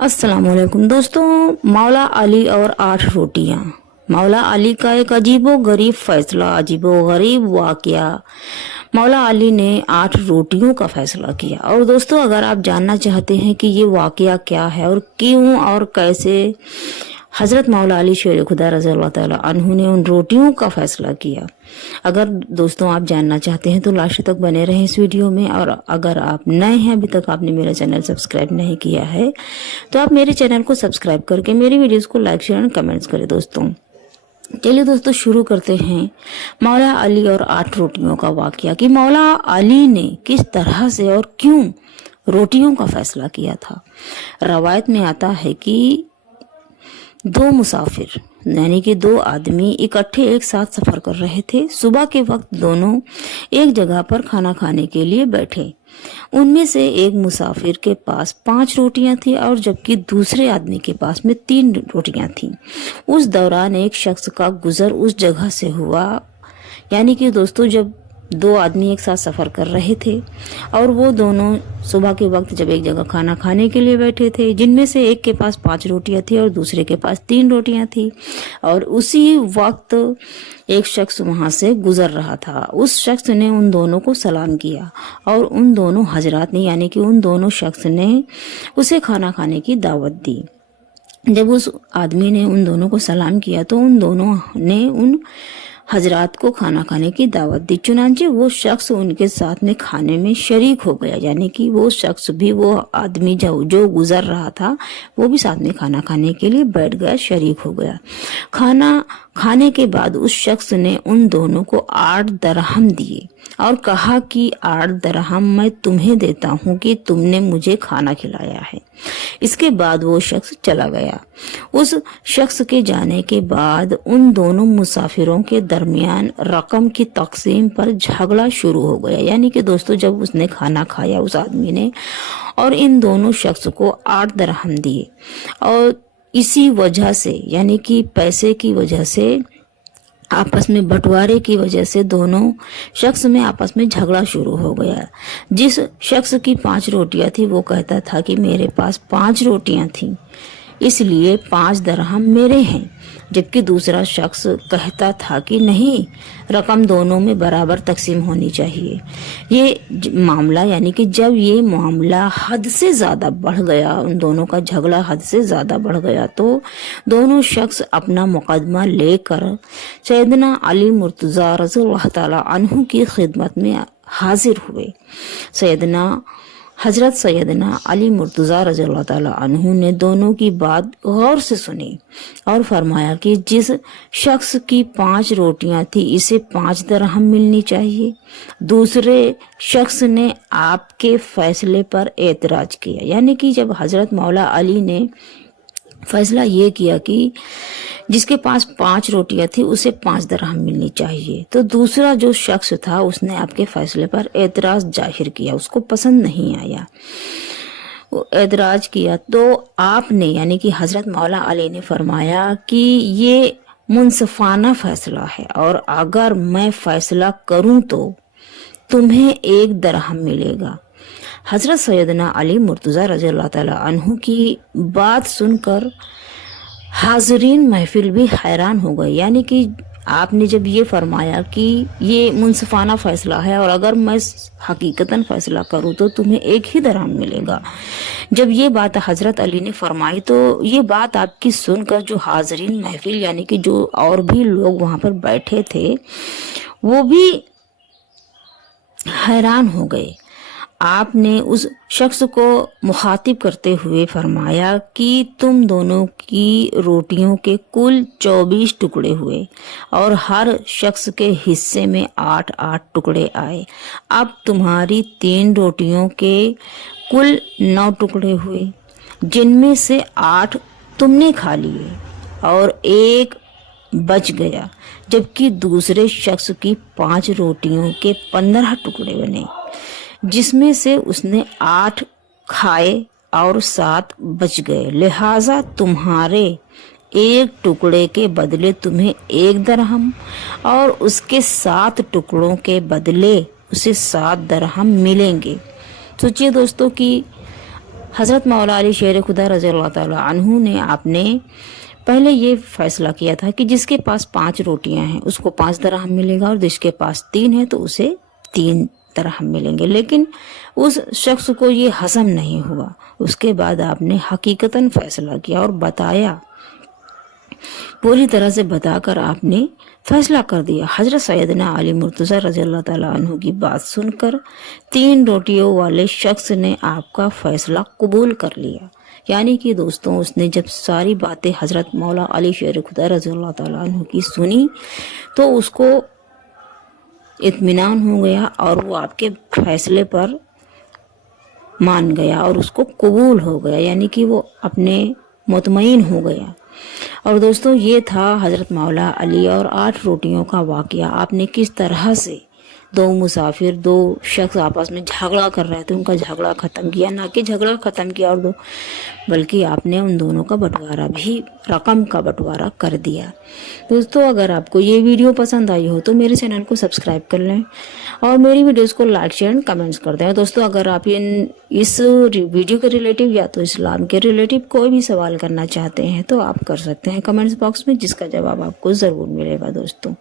अस्सलामुअलैकुम दोस्तों, मौला अली और 8 रोटियां। मौला अली का एक अजीबो गरीब फैसला, अजीबो गरीब वाकया। मौला अली ने 8 रोटियों का फैसला किया। और दोस्तों, अगर आप जानना चाहते हैं कि ये वाकया क्या है और क्यों और कैसे हजरत मौला अली शेर खुदा रज़ी अल्लाह ताला अन्हु ने उन रोटियों का फैसला किया, अगर दोस्तों आप जानना चाहते हैं तो लास्ट तक बने रहें इस वीडियो में। और अगर आप नए हैं, अभी तक आपने मेरा चैनल सब्सक्राइब नहीं किया है, तो आप मेरे चैनल को सब्सक्राइब करके मेरी वीडियोस को लाइक शेयर एंड कमेंट्स करें। दोस्तों चलिए दोस्तों शुरू करते हैं मौला अली और 8 रोटियों का वाकया कि मौला अली ने किस तरह से और क्यों रोटियों का फैसला किया था। रवायत में आता है कि 2 मुसाफिर यानी कि 2 आदमी इकट्ठे एक साथ सफर कर रहे थे। सुबह के वक्त दोनों एक जगह पर खाना खाने के लिए बैठे। उनमें से एक मुसाफिर के पास 5 रोटियां थी और जबकि दूसरे आदमी के पास में 3 रोटियां थी। उस दौरान एक शख्स का गुजर उस जगह से हुआ। यानी कि दोस्तों, जब 2 आदमी एक साथ सफर कर रहे थे और वो दोनों सुबह के वक्त जब एक जगह खाना खाने के लिए बैठे थे, जिनमें से एक के पास 5 रोटियां थी और दूसरे के पास 3 रोटियां थी, और उसी वक्त एक शख्स वहां से गुजर रहा था। उस शख्स ने उन दोनों को सलाम किया और उन दोनों हजरात ने यानी कि उन दोनों शख्स ने उसे खाना खाने की दावत दी। जब उस आदमी ने उन दोनों को सलाम किया तो उन दोनों ने उन हजरात को खाना खाने की दावत दी। चुनांचे वो शख्स उनके साथ में खाने में शरीक हो गया, यानी कि वो शख्स भी, वो आदमी जो गुजर रहा था, वो भी साथ में खाना खाने के लिए बैठ गया, शरीक हो गया। खाना खाने के बाद उस शख्स ने उन दोनों को 8 दरहम दिए और कहा कि 8 दरहम मैं तुम्हें देता हूँ कि तुमने मुझे खाना खिलाया है। इसके बाद वो शख्स चला गया। उस शख्स के जाने के बाद उन दोनों मुसाफिरों के दरमियान रकम की तकसीम पर झगड़ा शुरू हो गया। यानी कि दोस्तों, जब उसने खाना खाया उस आदमी ने और इन दोनों शख्स को 8 दरहम दिए, और इसी वजह से यानी कि पैसे की वजह से, आपस में बंटवारे की वजह से दोनों शख्स में आपस में झगड़ा शुरू हो गया। जिस शख्स की 5 रोटियां थी वो कहता था कि मेरे पास 5 रोटियां थीं, इसलिए 5 दरहम मेरे हैं, जबकि दूसरा शख्स कहता था कि नहीं, रकम दोनों में बराबर तकसीम होनी चाहिए। ये मामला यानी कि जब ये मामला हद से ज़्यादा बढ़ गया, उन दोनों का झगड़ा हद से ज़्यादा बढ़ गया, तो दोनों शख्स अपना मुकदमा लेकर सैयदना अली मुर्तज़ा रज़ियल्लाहु ताला अन्हु की खिदमत में हाजिर हुए। हजरत सैयदना अली मुर्तज़ा रज़ियल्लाहु ताला अन्हु ने दोनों की बात गौर से सुनी और फरमाया कि जिस शख्स की 5 रोटियां थी इसे 5 दरहम मिलनी चाहिए। दूसरे शख्स ने आपके फैसले पर एतराज किया। यानी कि जब हजरत मौला अली ने फैसला ये किया कि जिसके पास 5 रोटियां थी उसे 5 दरहम मिलनी चाहिए, तो दूसरा जो शख्स था उसने आपके फैसले पर एतराज जाहिर किया, उसको पसंद नहीं आया, वो एतराज किया। तो आपने यानी कि हजरत मौला अली ने फरमाया कि ये मुनसफाना फैसला है और अगर मैं फैसला करूं तो तुम्हें 1 दरहम मिलेगा। हजरत सैयदना अली मुर्तज़ा रज़ियल्लाहु ताला अन्हु की बात सुनकर हाजरीन महफिल भी हैरान हो गए। यानी कि आपने जब ये फरमाया कि ये मुनसफाना फैसला है और अगर मैं हकीकतन फैसला करूं तो तुम्हें 1 ही दरहम मिलेगा, जब ये बात हजरत अली ने फरमाई तो ये बात आपकी सुनकर जो हाजरीन महफिल यानी कि जो और भी लोग वहां पर बैठे थे वो भी हैरान हो गए। आपने उस शख्स को मुखातिब करते हुए फरमाया कि तुम दोनों की रोटियों के कुल 24 टुकड़े हुए और हर शख्स के हिस्से में 8-8 टुकड़े आए। अब तुम्हारी 3 रोटियों के कुल 9 टुकड़े हुए, जिनमें से 8 तुमने खा लिए और 1 बच गया, जबकि दूसरे शख्स की 5 रोटियों के 15 टुकड़े बने, जिसमें से उसने 8 खाए और 7 बच गए। लिहाजा तुम्हारे 1 टुकड़े के बदले तुम्हें 1 दरहम और उसके 7 टुकड़ों के बदले उसे 7 दरहम मिलेंगे। सोचिए दोस्तों कि हज़रत मौला अली शेर खुदा रज़ी अल्लाह ताला अन्हु ने आपने पहले ये फैसला किया था कि जिसके पास 5 रोटियां हैं उसको 5 दरहम मिलेगा, और जिसके पास 3 है तो उसे 3 दरहम मिलेंगे। लेकिन उस शख्स को ये हजम नहीं हुआ। उसके बाद आपने हकीकतन फैसला किया और बताया, पूरी तरह से बताकर आपने फैसला कर दिया। हजरत सैयदना अली मुर्तज़ा रज़ी अल्लाह ताला अन्हु की बात सुनकर 3 रोटियों वाले शख्स ने आपका फैसला कबूल कर लिया। यानी कि दोस्तों, उसने जब सारी बातें हजरत मौला अली शेर खुदा रज़ी अल्लाह ताला अन्हु की सुनी तो उसको इत्मीनान हो गया और वो आपके फैसले पर मान गया और उसको कबूल हो गया, यानी कि वो अपने मुतमईन हो गया। और दोस्तों, ये था हज़रत मौला अली और 8 रोटियों का वाक़या। आपने किस तरह से 2 मुसाफिर, 2 शख्स आपस में झगड़ा कर रहे थे, उनका झगड़ा ख़त्म किया। ना कि झगड़ा ख़त्म किया और बल्कि आपने उन दोनों का बंटवारा भी, रकम का बंटवारा कर दिया। दोस्तों, अगर आपको ये वीडियो पसंद आई हो तो मेरे चैनल को सब्सक्राइब कर लें और मेरी वीडियोस को लाइक शेयर एंड कमेंट्स कर दें। दोस्तों, अगर आप इस वीडियो के रिलेटिव या तो इस्लाम के रिलेटिव कोई भी सवाल करना चाहते हैं तो आप कर सकते हैं कमेंट्स बॉक्स में, जिसका जवाब आपको ज़रूर मिलेगा। दोस्तों।